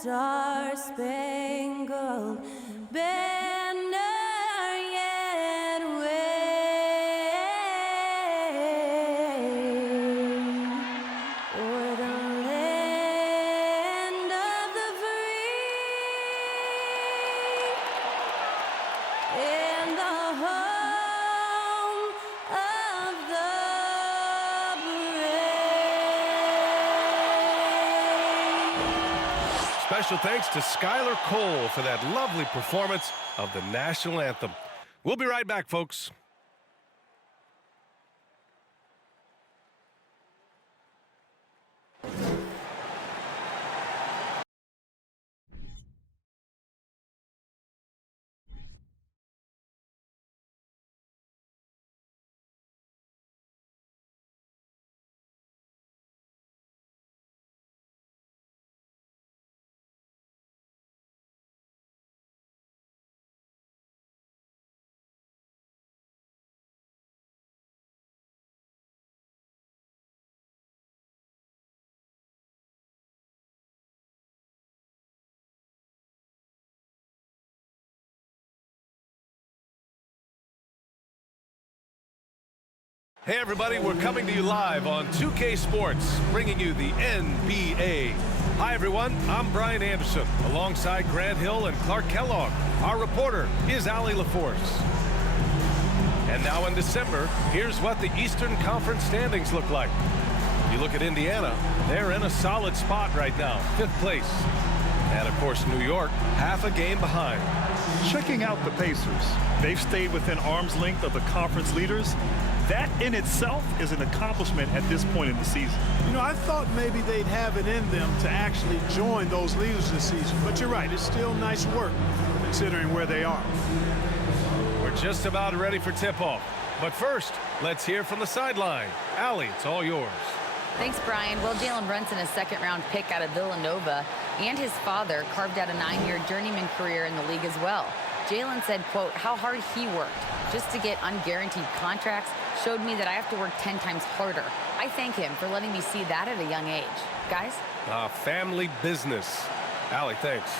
star-spangled banner yet wave o'er the land of the free and the home of the brave. Special thanks to Skylar Cole for that lovely performance of the national anthem. We'll be right back, folks. Hey everybody, we're coming to you live on 2K Sports, bringing you the NBA. Hi everyone, I'm Brian Anderson, alongside Grant Hill and Clark Kellogg. Our reporter is Allie LaForce. And now in December, here's what the Eastern Conference standings look like. You look at Indiana, they're in a solid spot right now, 5th place. And of course, New York, half a game behind. Checking out the Pacers, they've stayed within arm's length of the conference leaders. That in itself is an accomplishment at this point in the season. You know, I thought maybe they'd have it in them to actually join those leaders this season. But you're right, it's still nice work considering where they are. We're just about ready for tip-off. But first, let's hear from the sideline. Allie, it's all yours. Thanks, Brian. Well, Jalen Brunson, a second-round pick out of Villanova, and his father carved out a 9-year journeyman career in the league as well. Jalen said, quote, how hard he worked just to get unguaranteed contracts showed me that I have to work 10 times harder. I thank him for letting me see that at a young age. Guys? Family business. Allie, thanks.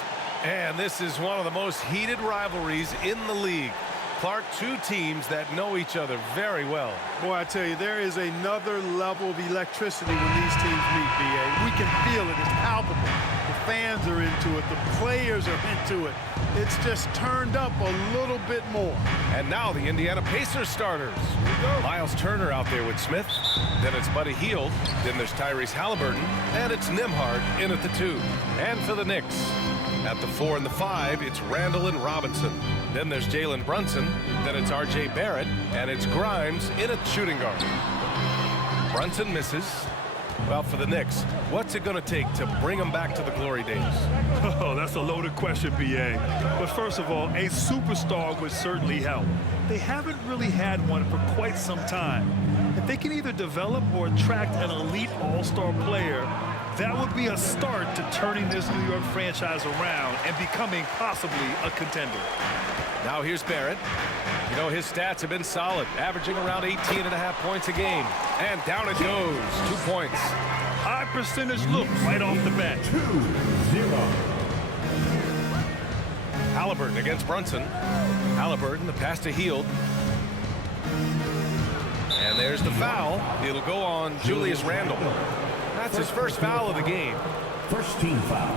And this is one of the most heated rivalries in the league. Clark, two teams that know each other very well. Boy, I tell you, there is another level of electricity when these teams meet, B.A. We can feel it. It's palpable. The fans are into it. The players are into it. It's just turned up a little bit more. And now the Indiana Pacers starters. Miles Turner out there with Smith. Then it's Buddy Hield. Then there's Tyrese Halliburton. And it's Nembhard in at the 2. And for the Knicks, at the 4 and the 5, it's Randall and Robinson. Then there's Jalen Brunson. Then it's R.J. Barrett. And it's Grimes in at shooting guard. Brunson misses. Well, for the Knicks, what's it going to take to bring them back to the glory days? Oh, that's a loaded question, B.A. But first of all, a superstar would certainly help. They haven't really had one for quite some time. If they can either develop or attract an elite all-star player, that would be a start to turning this New York franchise around and becoming possibly a contender. Now here's Barrett. You know, his stats have been solid, averaging around 18.5 points a game. And down it goes, 2 points. High percentage look right off the bat. 2-0. Halliburton against Brunson. Halliburton, the pass to Hield. And there's the foul. It'll go on Julius Randle. That's his first foul of the game. First team foul.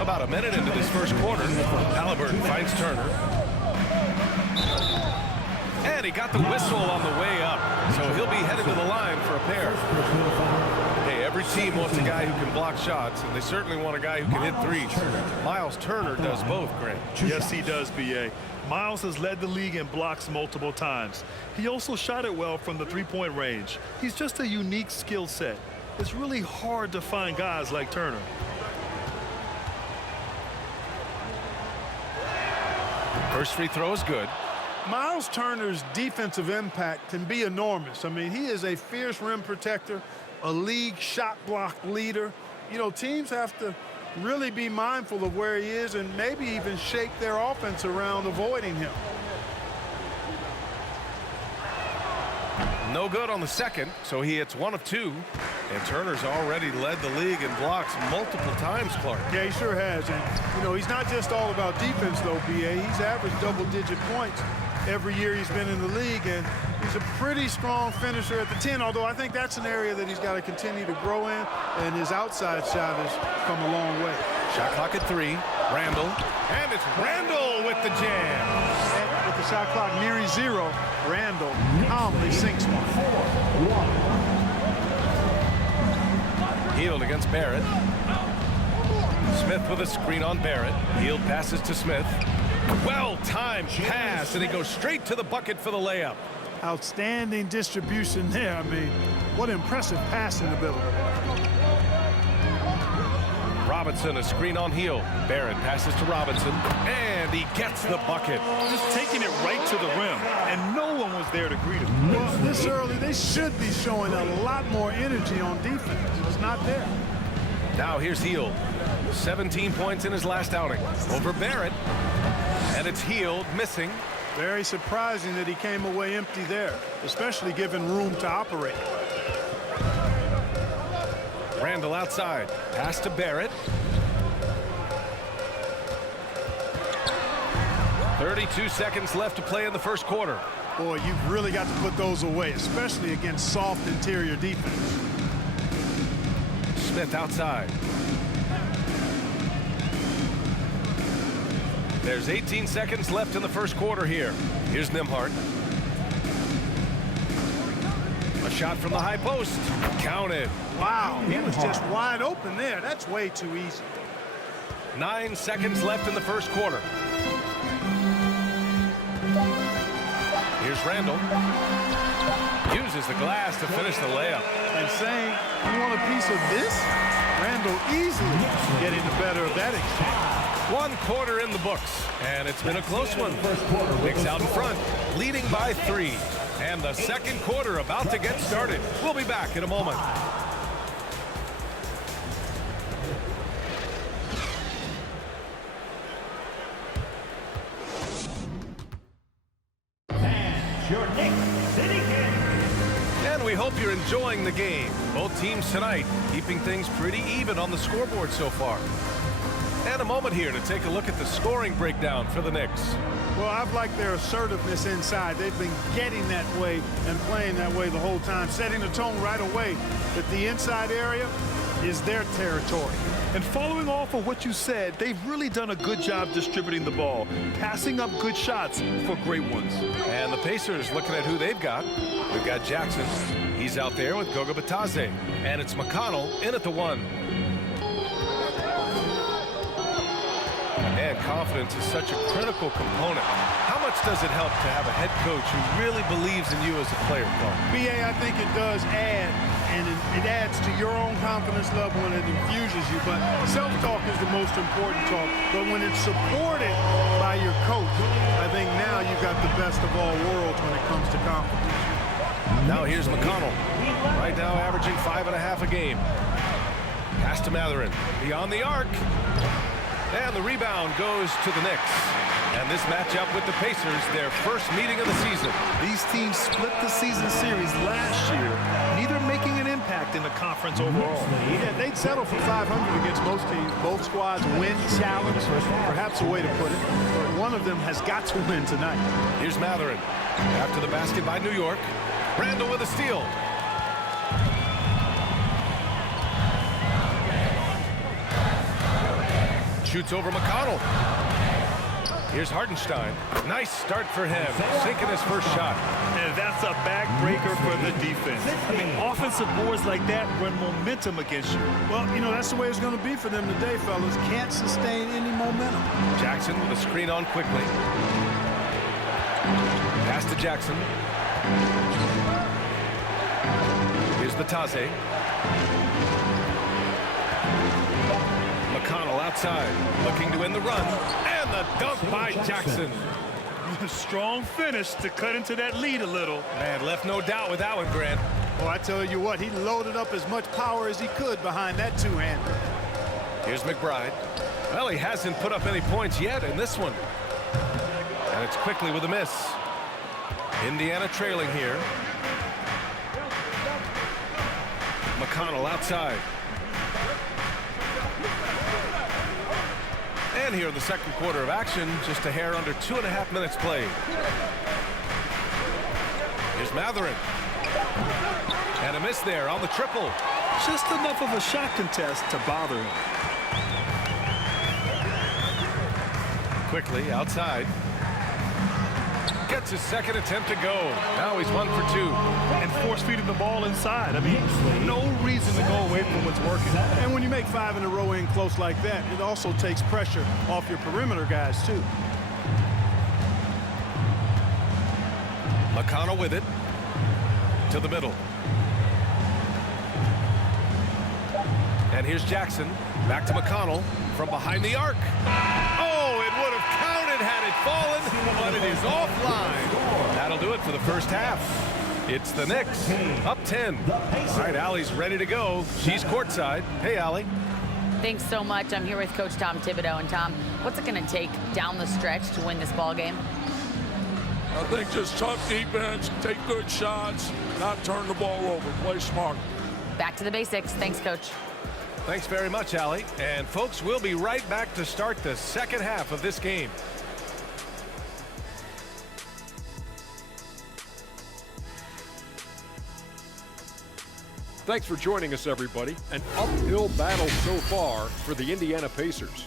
About a minute into this first quarter, Halliburton finds Turner. And he got the whistle on the way up, so he'll be headed to the line for a pair. Hey, every team wants a guy who can block shots, and they certainly want a guy who can hit threes. Miles Turner does both, Grant. Yes, he does, B.A. Miles has led the league in blocks multiple times. He also shot it well from the three-point range. He's just a unique skill set. It's really hard to find guys like Turner. First free throw is good. Miles Turner's defensive impact can be enormous. I mean, he is a fierce rim protector, a league shot block leader. You know, teams have to really be mindful of where he is and maybe even shape their offense around avoiding him. No good on the second, so he hits 1 of 2. And Turner's already led the league in blocks multiple times, Clark. Yeah, he sure has. And, you know, he's not just all about defense, though, B.A. He's averaged double-digit points every year he's been in the league, and he's a pretty strong finisher at the 10, although I think that's an area that he's got to continue to grow in, and his outside shot has come a long way. Shot clock at 3. Randall. And it's Randall with the jam. And with the shot clock nearing 0, Randall calmly sinks one. Hield against Barrett. Smith with a screen on Barrett. Hield passes to Smith. Well-timed pass, and he goes straight to the bucket for the layup. Outstanding distribution there. I mean, what impressive passing ability. Robinson, a screen on Hield. Barrett passes to Robinson, and he gets the bucket. Just taking it right to the rim, and no one was there to greet him. Well, this early, they should be showing a lot more energy on defense. It's not there. Now here's Hield. 17 points in his last outing. Over Barrett. And it's Hield missing. Very surprising that he came away empty there, especially given room to operate. Randall outside. Pass to Barrett. 32 seconds left to play in the first quarter. Boy, you've really got to put those away, especially against soft interior defense. Smith outside. There's 18 seconds left in the first quarter here. Here's Nembhard. A shot from the high post. Counted. Wow, he was just wide open there. That's way too easy. 9 seconds left in the first quarter. Here's Randall. Uses the glass to finish the layup. And saying, you want a piece of this? Randall easily getting the better of that exchange. 1 quarter in the books, and it's been a close one. Knicks out in front, leading by 3. And the second quarter about to get started. We'll be back in a moment. Your Knicks City Kings. And we hope you're enjoying the game. Both teams tonight keeping things pretty even on the scoreboard so far. And a moment here to take a look at the scoring breakdown for the Knicks. Well, I've liked their assertiveness inside. They've been getting that way and playing that way the whole time, setting the tone right away that the inside area is their territory. And following off of what you said, they've really done a good job distributing the ball, passing up good shots for great ones. And the Pacers looking at who they've got. We've got Jackson. He's out there with Goga Bitadze. And it's McConnell in at the 1. And confidence is such a critical component. How much does it help to have a head coach who really believes in you as a player, Clark? BA, I think it does add, and it adds to your own confidence level and it infuses you. But self-talk is the most important talk. But when it's supported by your coach, I think now you've got the best of all worlds when it comes to confidence. Now here's McConnell. Right now averaging 5.5 a game. Pass to Matherin. Beyond the arc. And the rebound goes to the Knicks. And this matchup with the Pacers, their first meeting of the season. These teams split the season series last year, neither making an impact in the conference overall. Yeah, they'd settle for 500 against most teams. Both squads win, challenge, perhaps a way to put it. But one of them has got to win tonight. Here's Matherin. After the basket by New York. Randall with a steal. Shoots over McConnell. Here's Hartenstein. Nice start for him. Sinking his first shot. And that's a backbreaker for the defense. I mean, offensive boards like that run momentum against you. Well, you know, that's the way it's going to be for them today, fellas. Can't sustain any momentum. Jackson with a screen on quickly. Pass to Jackson. Here's Bitadze. McConnell outside, looking to win the run, and the dunk by Jackson. Strong finish to cut into that lead a little. Man, left no doubt with that one, Grant. Well, I tell you what, he loaded up as much power as he could behind that two-hander. Here's McBride. Well, he hasn't put up any points yet in this one. And it's quickly with a miss. Indiana trailing here. McConnell outside. And here in the second quarter of action, just a hair under 2.5 minutes played. Here's Matherin. And a miss there on the triple. Just enough of a shot contest to bother him. Quickly outside. Gets his second attempt to go. Now he's 1 for 2. And force-feeding the ball inside. I mean, no reason to go away from what's working. And when you make 5 in a row in close like that, it also takes pressure off your perimeter guys, too. McConnell with it. To the middle. And here's Jackson. Back to McConnell from behind the arc. Oh, it would have counted had it fallen, but it is offline. That'll do it for the first half. It's the Knicks, up 10. All right, Allie's ready to go. She's courtside. Hey, Allie. Thanks so much. I'm here with Coach Tom Thibodeau. And Tom, what's it going to take down the stretch to win this ball game? I think just tough defense, take good shots, not turn the ball over, play smart. Back to the basics. Thanks, Coach. Thanks very much, Allie. And folks, we'll be right back to start the second half of this game. Thanks for joining us, everybody. An uphill battle so far for the Indiana Pacers.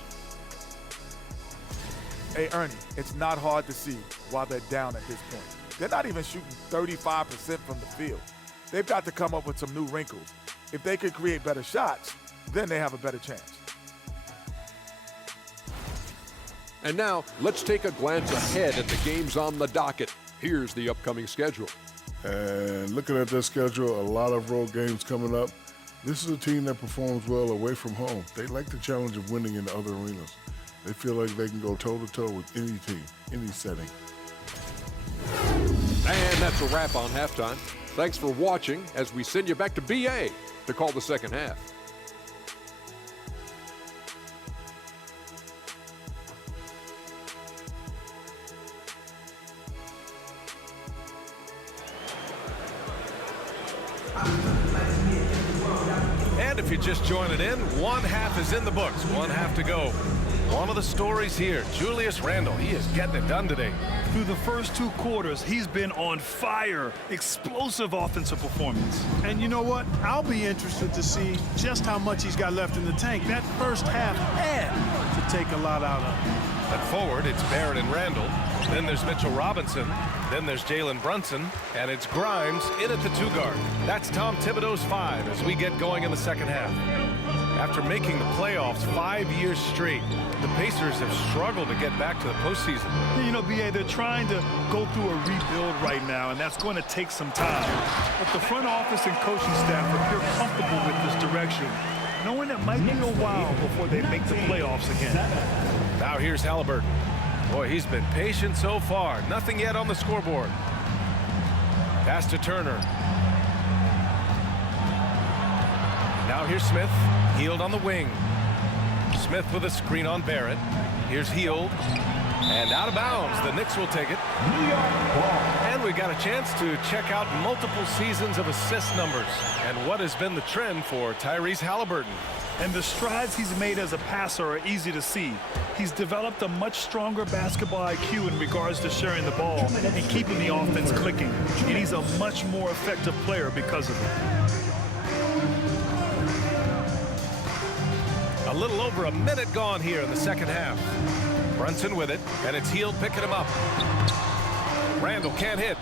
Hey, Ernie, it's not hard to see why they're down at this point. They're not even shooting 35% from the field. They've got to come up with some new wrinkles. If they could create better shots, then they have a better chance. And now, let's take a glance ahead at the games on the docket. Here's the upcoming schedule. And looking at their schedule, a lot of road games coming up. This is a team that performs well away from home. They like the challenge of winning in other arenas. They feel like they can go toe-to-toe with any team, any setting. And that's a wrap on halftime. Thanks for watching as we send you back to BA to call the second half. And if you're just joining in, one half is in the books, one half to go. One of the stories here, Julius Randle, he is getting it done today. Through the first 2 quarters, he's been on fire. Explosive offensive performance. And you know what? I'll be interested to see just how much he's got left in the tank. That first half had to take a lot out of him. At forward, it's Barrett and Randle. Then there's Mitchell Robinson. Then there's Jalen Brunson. And it's Grimes in at the 2-guard. That's Tom Thibodeau's 5 as we get going in the second half. After making the playoffs 5 years straight, the Pacers have struggled to get back to the postseason. You know, BA, they're trying to go through a rebuild right now, and that's going to take some time. But the front office and coaching staff appear comfortable with this direction, knowing it might be a while before they make the playoffs again. Now here's Halliburton. Boy, he's been patient so far. Nothing yet on the scoreboard. Pass to Turner. Now here's Smith. Healed on the wing. Smith with a screen on Barrett. Here's Healed. And out of bounds. The Knicks will take it. And we got a chance to check out multiple seasons of assist numbers and what has been the trend for Tyrese Halliburton. And the strides he's made as a passer are easy to see. He's developed a much stronger basketball IQ in regards to sharing the ball and keeping the offense clicking. And he's a much more effective player because of it. A little over a minute gone here in the second half. Brunson with it, and it's Hield picking him up. Randle can't hit.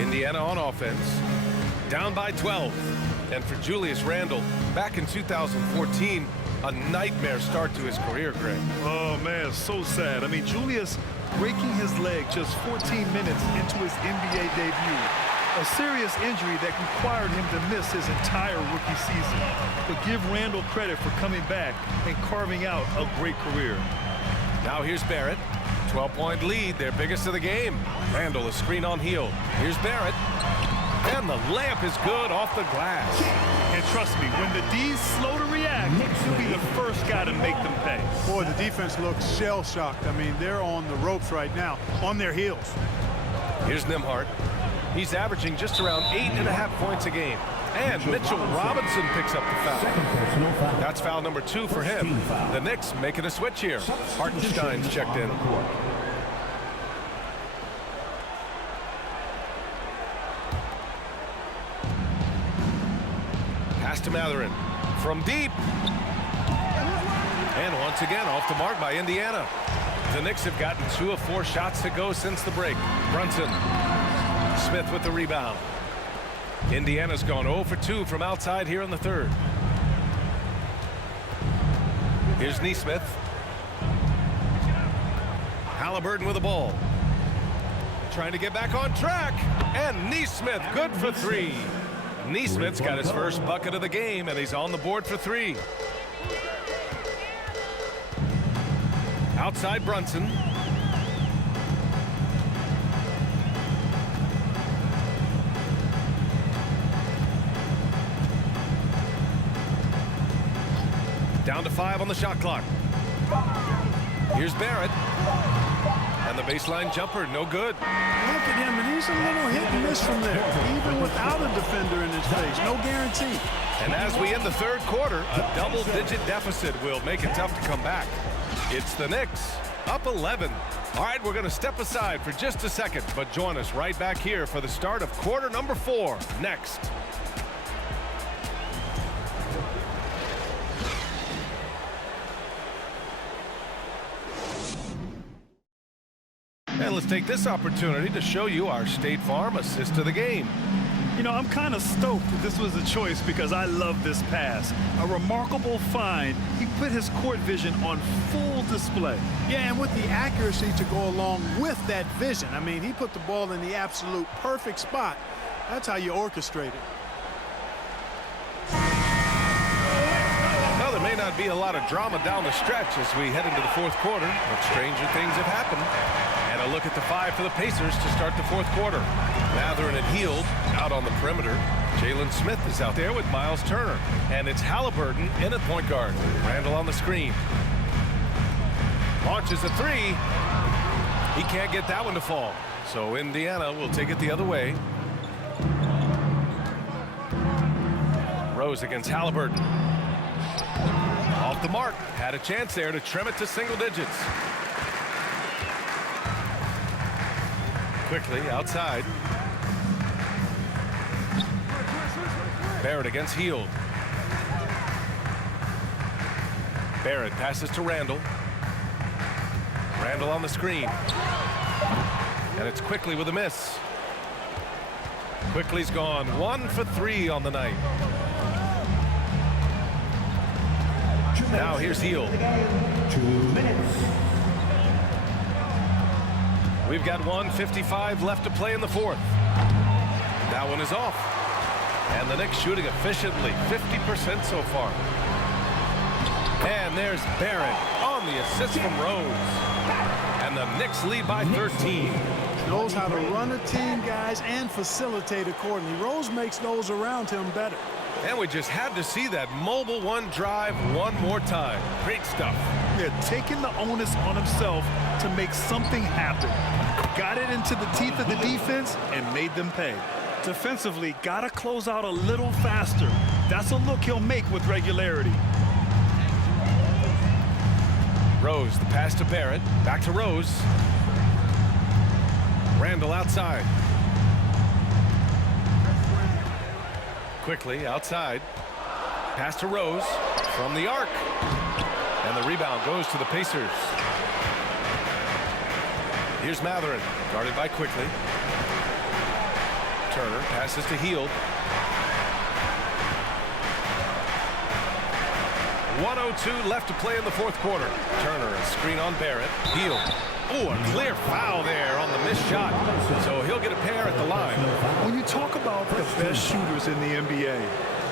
Indiana on offense. Down by 12. And for Julius Randle, back in 2014, a nightmare start to his career, Greg. Oh, man, so sad. I mean, Julius breaking his leg just 14 minutes into his NBA debut. A serious injury that required him to miss his entire rookie season. But give Randle credit for coming back and carving out a great career. Now here's Barrett. 12-point lead, their biggest of the game. Randle, a screen on Hield. Here's Barrett. And the layup is good off the glass. And trust me, when the D's slow to react, he'll be the first guy to make them pay. Boy, the defense looks shell-shocked. I mean, they're on the ropes right now, on their heels. Here's Nembhard. He's averaging just around 8.5 points a game. And Mitchell Robinson picks up the foul. That's foul number 2 for him. The Knicks making a switch here. Hartenstein's checked in. Pass to Mathurin. From deep. And once again off the mark by Indiana. The Knicks have gotten 2 of 4 shots to go since the break. Brunson. Smith with the rebound. Indiana's gone 0 for 2 from outside here in the third. Here's Nesmith. Halliburton with the ball. Trying to get back on track. And Nesmith good for 3. Nesmith's got his first bucket of the game, and he's on the board for 3. Outside Brunson. Down to 5 on the shot clock. Here's Barrett. And the baseline jumper, no good. Look at him, and he's a little hit and miss from there. Even without a defender in his face, no guarantee. And as we end the third quarter, a double-digit deficit will make it tough to come back. It's the Knicks, up 11. All right, we're going to step aside for just a second, but join us right back here for the start of quarter number 4 next. And let's take this opportunity to show you our State Farm assist of the game. You know, I'm kind of stoked that this was a choice because I love this pass. A remarkable find. He put his court vision on full display. Yeah, and with the accuracy to go along with that vision. I mean, he put the ball in the absolute perfect spot. That's how you orchestrate it. Well, there may not be a lot of drama down the stretch as we head into the fourth quarter, but stranger things have happened. And a look at the 5 for the Pacers to start the fourth quarter. Mathurin and Hield out on the perimeter. Jalen Smith is out there with Miles Turner. And it's Halliburton in at point guard. Randall on the screen. Launches a 3. He can't get that one to fall. So Indiana will take it the other way. Rose against Halliburton. Off the mark. Had a chance there to trim it to single digits. Quickly outside. Barrett against Hield. Barrett passes to Randall. Randall on the screen. And it's Quickly with a miss. Quickly's gone 1 for 3 on the night. Now here's Hield. 2 minutes. We've got 1:55 left to play in the fourth. That one is off. And the Knicks shooting efficiently, 50% so far. And there's Barrett on the assist from Rose. And the Knicks lead by 13. Knows how to run a team, guys, and facilitate accordingly. Rose makes those around him better. And we just had to see that mobile one drive one more time. Great stuff. Yeah, taking the onus on himself to make something happen. Got it into the teeth of the defense and made them pay. Defensively, got to close out a little faster. That's a look he'll make with regularity. Rose, the pass to Barrett. Back to Rose. Randall outside. Quickly outside. Pass to Rose from the arc. And the rebound goes to the Pacers. Here's Mathurin, guarded by Quickly. Turner passes to Hield. 1:02 left to play in the fourth quarter. Turner, a screen on Barrett. Hield. Oh, a clear foul there on the missed shot. So he'll get a pair at the line. When you talk about the best shooters in the NBA,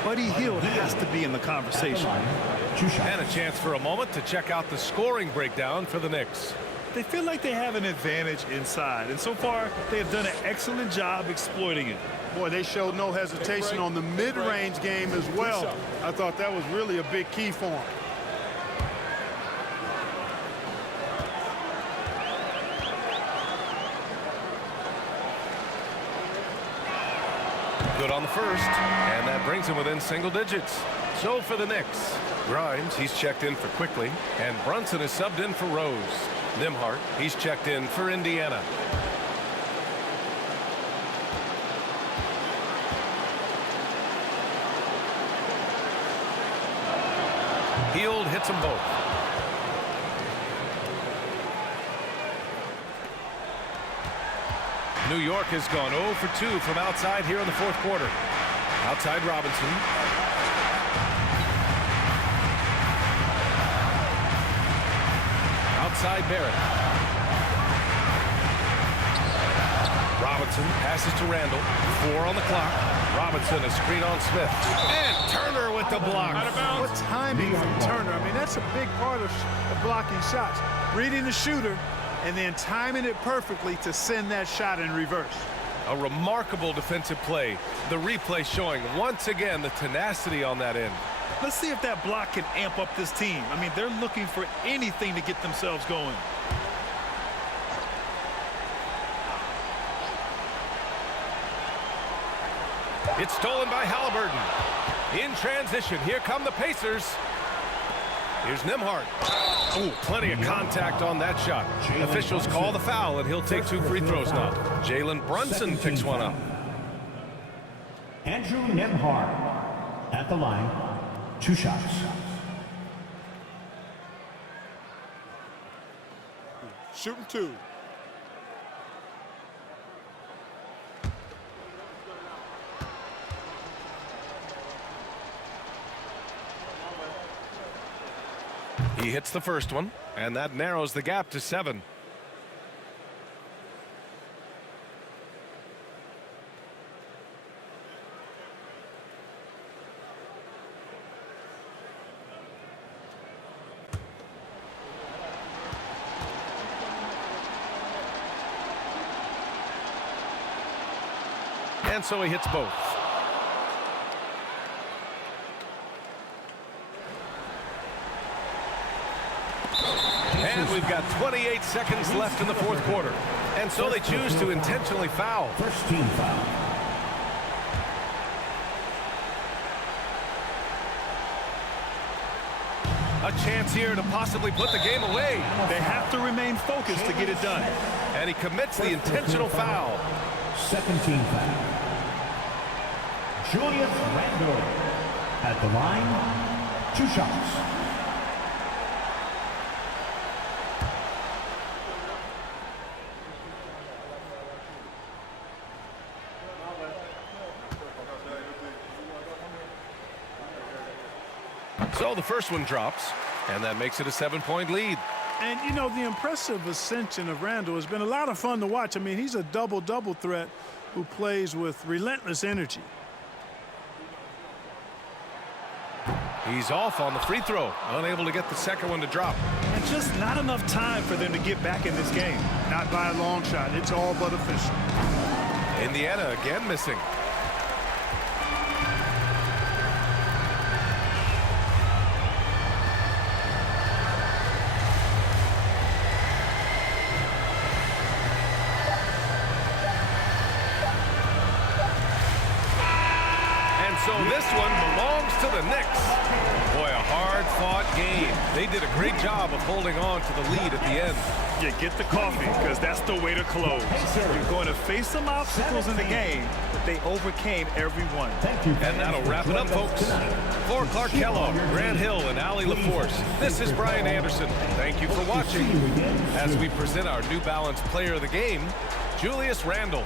Buddy Hield has to be in the conversation. And a chance for a moment to check out the scoring breakdown for the Knicks. They feel like they have an advantage inside, and so far they have done an excellent job exploiting it. Boy, they showed no hesitation on the mid-range game as well. I thought that was really a big key for them. Good on the first, and that brings him within single digits. So for the Knicks, Grimes, he's checked in for Quickly, and Brunson is subbed in for Rose. Nembhard, he's checked in for Indiana. Hield hits them both. New York has gone 0 for 2 from outside here in the fourth quarter. Outside Robinson. Outside Barrett. Robinson passes to Randall. 4 on the clock. Robinson, a screen on Smith. And Turner with the block. What timing from Turner. I mean, that's a big part of blocking shots. Reading the shooter and then timing it perfectly to send that shot in reverse. A remarkable defensive play. The replay showing once again the tenacity on that end. Let's see if that block can amp up this team. I mean, they're looking for anything to get themselves going. It's stolen by Halliburton. In transition, here come the Pacers. Here's Nembhard. Oh, plenty of contact on that shot. Officials call the foul, and he'll take 2 free throws now. Jalen Brunson picks one up. Andrew Nembhard at the line, 2 shots. Shooting 2. He hits the first one, and that narrows the gap to 7. And so he hits both. And we've got 28 seconds left in the fourth quarter. And so they choose to intentionally foul. First team foul. A chance here to possibly put the game away. They have to remain focused to get it done. And he commits the intentional foul. Second team foul. Julius Randle at the line, 2 shots. So the first one drops, and that makes it a 7-point lead. And, you know, the impressive ascension of Randall has been a lot of fun to watch. I mean, he's a double-double threat who plays with relentless energy. He's off on the free throw, unable to get the second one to drop. And just not enough time for them to get back in this game. Not by a long shot. It's all but official. Indiana again missing. So this one belongs to the Knicks. Boy, a hard-fought game. They did a great job of holding on to the lead at the end. You get the coffee, because that's the way to close. You're going to face some obstacles in the game, but they overcame every one. And that'll wrap it up, folks. For Clark Kellogg, Grant Hill, and Allie LaForce, this is Brian Anderson. Thank you for watching as we present our New Balance Player of the Game, Julius Randle.